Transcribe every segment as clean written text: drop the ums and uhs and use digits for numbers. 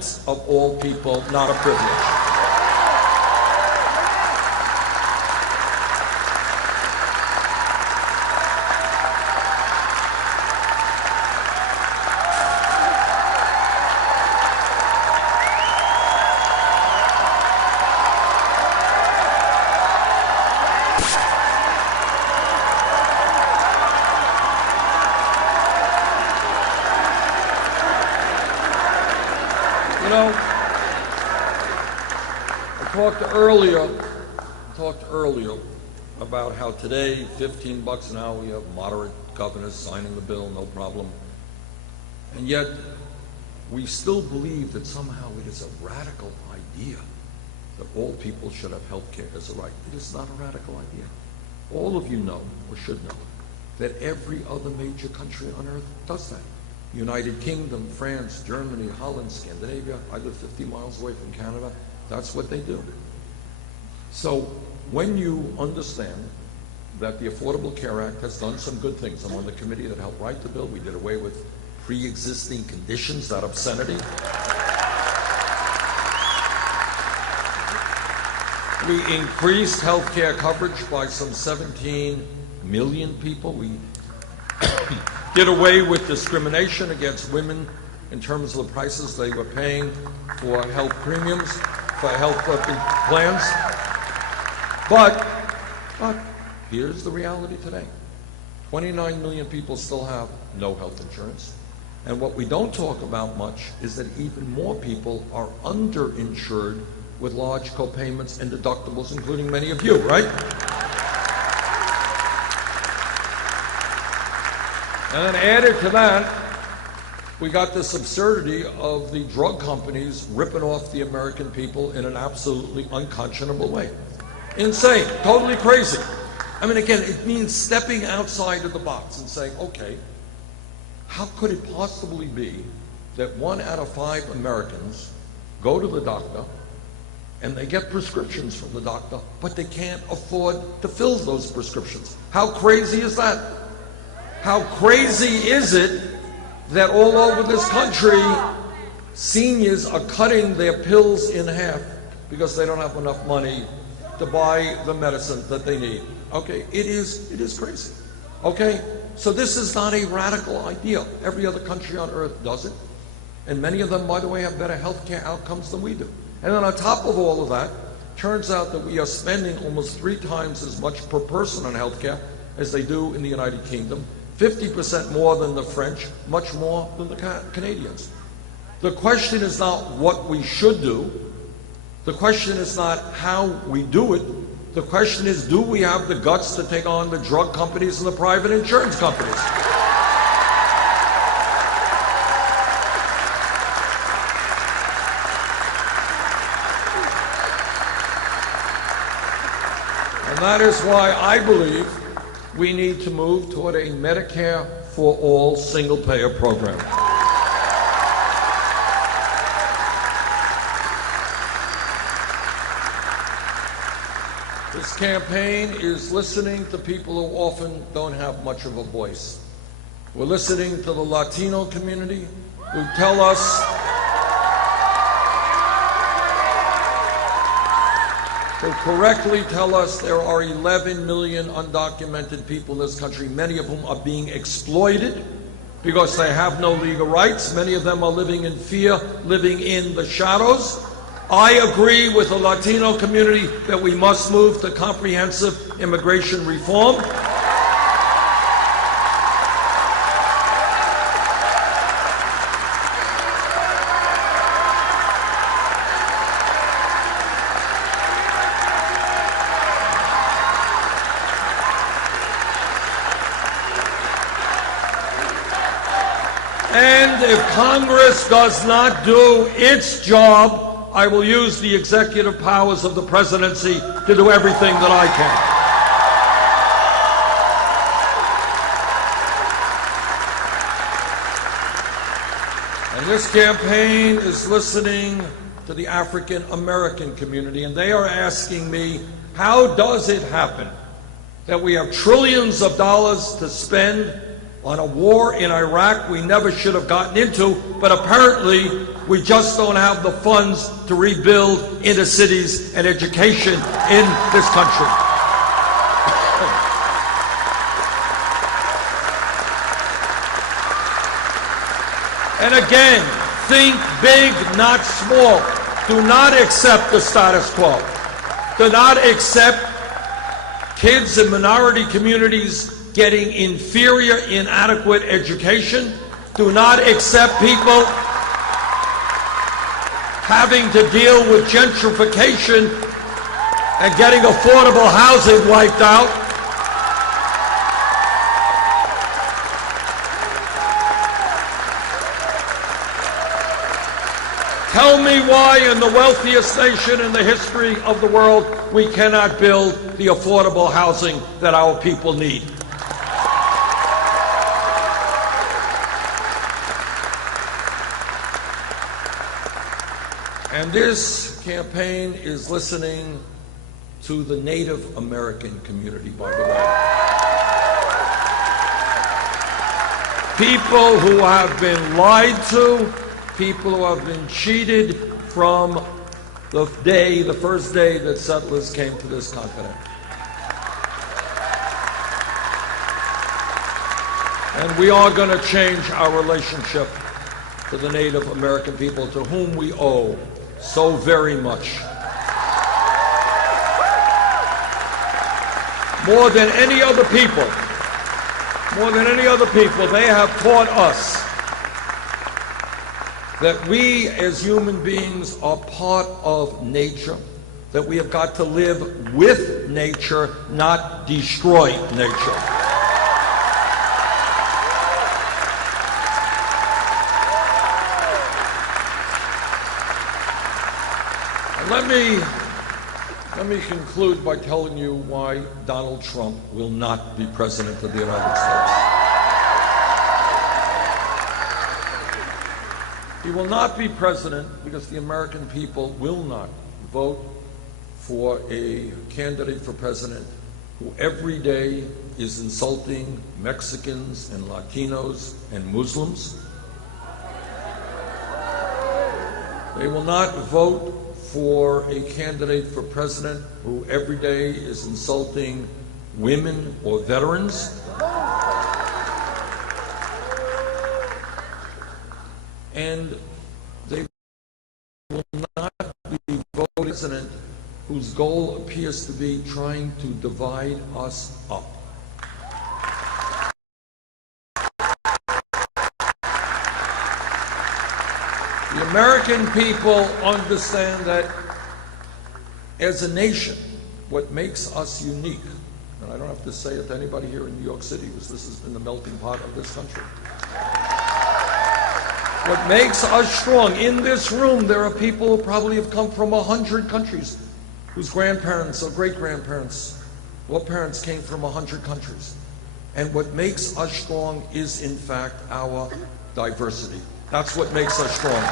right of all people, not a privilege. You know, I talked earlier about how today, $15 an hour, we have moderate governors signing the bill, no problem. And yet, we still believe that somehow it is a radical idea that all people should have health care as a right. It is not a radical idea. All of you know, or should know, that every other major country on earth does that. United Kingdom, France, Germany, Holland, Scandinavia. I live 50 miles away from Canada. That's what they do. So when you understand that the Affordable Care Act has done some good things, I'm on the committee that helped write the bill. We did away with pre-existing conditions, that obscenity. We increased health care coverage by some 17 million people. We did away with discrimination against women in terms of the prices they were paying for health premiums, for health plans. But here's the reality today. 29 million people still have no health insurance. And what we don't talk about much is that even more people are underinsured with large copayments and deductibles, including many of you, right? And then added to that, we got this absurdity of the drug companies ripping off the American people in an absolutely unconscionable way. Insane, totally crazy. I mean, again, it means stepping outside of the box and saying, okay, how could it possibly be that 1 out of 5 Americans go to the doctor and they get prescriptions from the doctor, but they can't afford to fill those prescriptions? How crazy is that? How crazy is it that all over this country, seniors are cutting their pills in half because they don't have enough money to buy the medicine that they need? Okay, it is crazy. Okay, so this is not a radical idea. Every other country on earth does it. And many of them, by the way, have better health care outcomes than we do. And then on top of all of that, turns out that we are spending almost 3 times as much per person on health care as they do in the United Kingdom. 50% more than the French, much more than the Canadians. The question is not what we should do. The question is not how we do it. The question is, do we have the guts to take on the drug companies and the private insurance companies? And that is why I believe we need to move toward a Medicare for all single-payer program. This campaign is listening to people who often don't have much of a voice. We're listening to the Latino community who tell us who correctly tell us there are 11 million undocumented people in this country, many of whom are being exploited because they have no legal rights. Many of them are living in fear, living in the shadows. I agree with the Latino community that we must move to comprehensive immigration reform. And if Congress does not do its job, I will use the executive powers of the presidency to do everything that I can. And this campaign is listening to the African American community, and they are asking me, how does it happen that we have trillions of dollars to spend on a war in Iraq we never should have gotten into, but apparently We just don't have the funds to rebuild inner cities and education in this country. And again, think big, not small. Do not accept the status quo. Do not accept kids in minority communities getting inferior, inadequate education. Do not accept people having to deal with gentrification and getting affordable housing wiped out. Tell me why in the wealthiest nation in the history of the world we cannot build the affordable housing that our people need. And this campaign is listening to the Native American community, by the way. People who have been lied to, people who have been cheated from the first day that settlers came to this continent. And we are going to change our relationship to the Native American people, to whom we owe so very much. More than any other people, they have taught us that we as human beings are part of nature, that we have got to live with nature, not destroy nature. Let me conclude by telling you why Donald Trump will not be President of the United States. He will not be president because the American people will not vote for a candidate for president who every day is insulting Mexicans and Latinos and Muslims. They will not vote for a candidate for president who every day is insulting women or veterans. And they will not be voting for a president whose goal appears to be trying to divide us up. The American people understand that as a nation, what makes us unique, and I don't have to say it to anybody here in New York City because this has been the melting pot of this country. What makes us strong, in this room there are people who probably have come from 100 countries, whose grandparents or great-grandparents or parents came from 100 countries. And what makes us strong is in fact our diversity. That's what makes us strong.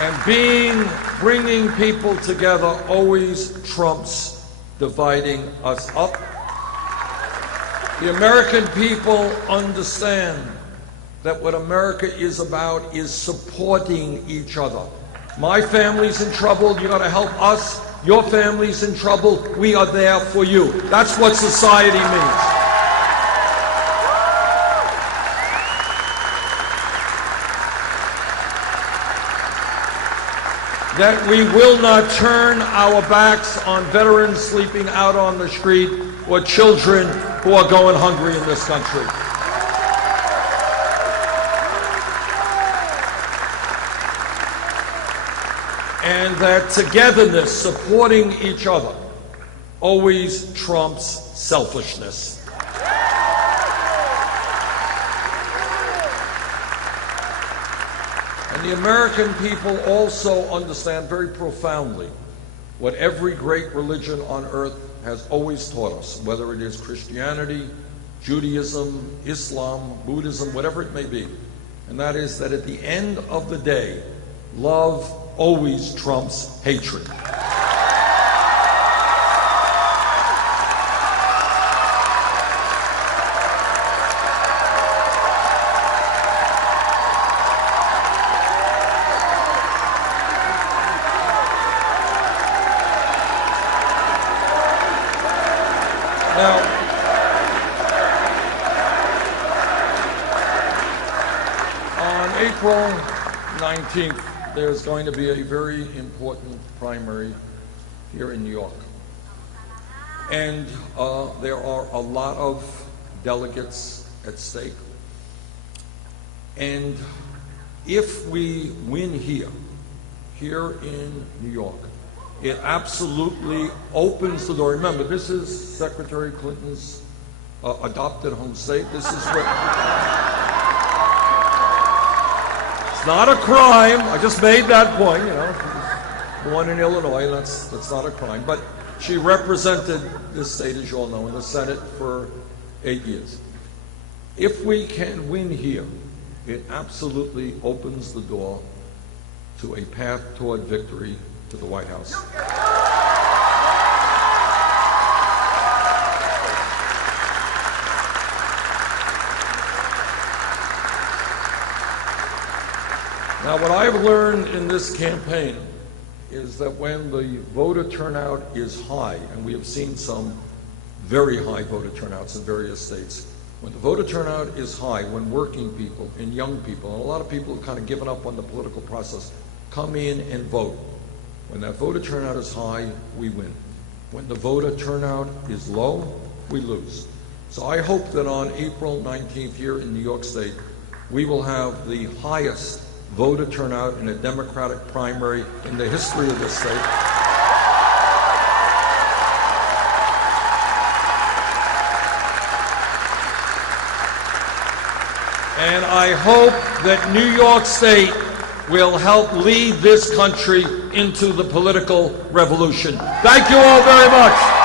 And bringing people together always trumps dividing us up. The American people understand that what America is about is supporting each other. My family's in trouble, you gotta help us. Your family's in trouble, we are there for you. That's what society means. That we will not turn our backs on veterans sleeping out on the street or children who are going hungry in this country. And that togetherness, supporting each other, always trumps selfishness. And the American people also understand very profoundly what every great religion on earth has always taught us, whether it is Christianity, Judaism, Islam, Buddhism, whatever it may be. And that is that at the end of the day, love always trumps hatred. April 19th, there's going to be a very important primary here in New York. And there are a lot of delegates at stake. And if we win here in New York, it absolutely opens the door. Remember, this is Secretary Clinton's adopted home state. This is what... It's not a crime. I just made that point, you know. She was born in Illinois, and that's not a crime. But she represented this state, as you all know, in the Senate for 8 years. If we can win here, it absolutely opens the door to a path toward victory to the White House. Now, what I've learned in this campaign is that when the voter turnout is high, and we have seen some very high voter turnouts in various states, when the voter turnout is high, when working people and young people, and a lot of people who've kind of given up on the political process, come in and vote. When that voter turnout is high, we win. When the voter turnout is low, we lose. So I hope that on April 19th here in New York State, we will have the highest voter turnout in a Democratic primary in the history of this state. And I hope that New York State will help lead this country into the political revolution. Thank you all very much.